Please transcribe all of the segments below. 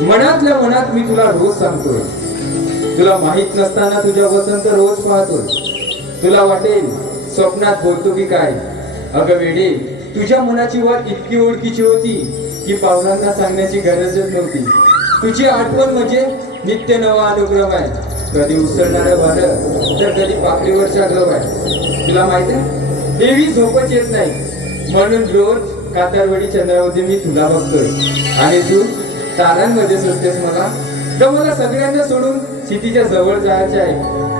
मनातल्या मनात मी तुला रोज सांगतोय. तुला माहित नसताना तुझ्या वसंत रोज पाहतोय. तुला वाटेल स्वप्नात बोलतो की काय. अगं वेडे, तुझ्या मनाची वाट इतकी ओळखीची होती की पाहुण्यांना सांगण्याची गरजच नव्हती. तुझी आठवण म्हणजे नित्य नवा अनुक्रम आहे. कधी उसळणारं वारं तर कधी पाकळीवरच्या ग्रह आहे. तुला माहित आहे, देवी झोपच येत नाही म्हणून रोज कातरवडी चंद्रावती मी तुला बघतोय आणि तू तारांमध्ये सुटतेस. मला सगळ्यांना सोडून सिटीच्या जवळ जायचे आहे.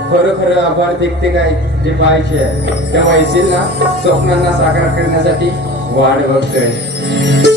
खरं खरं आभार देखते काय जे पाहायचे आहे तेव्हा येशील ना. स्वप्नांना साकार करण्यासाठी वाट बघतोय.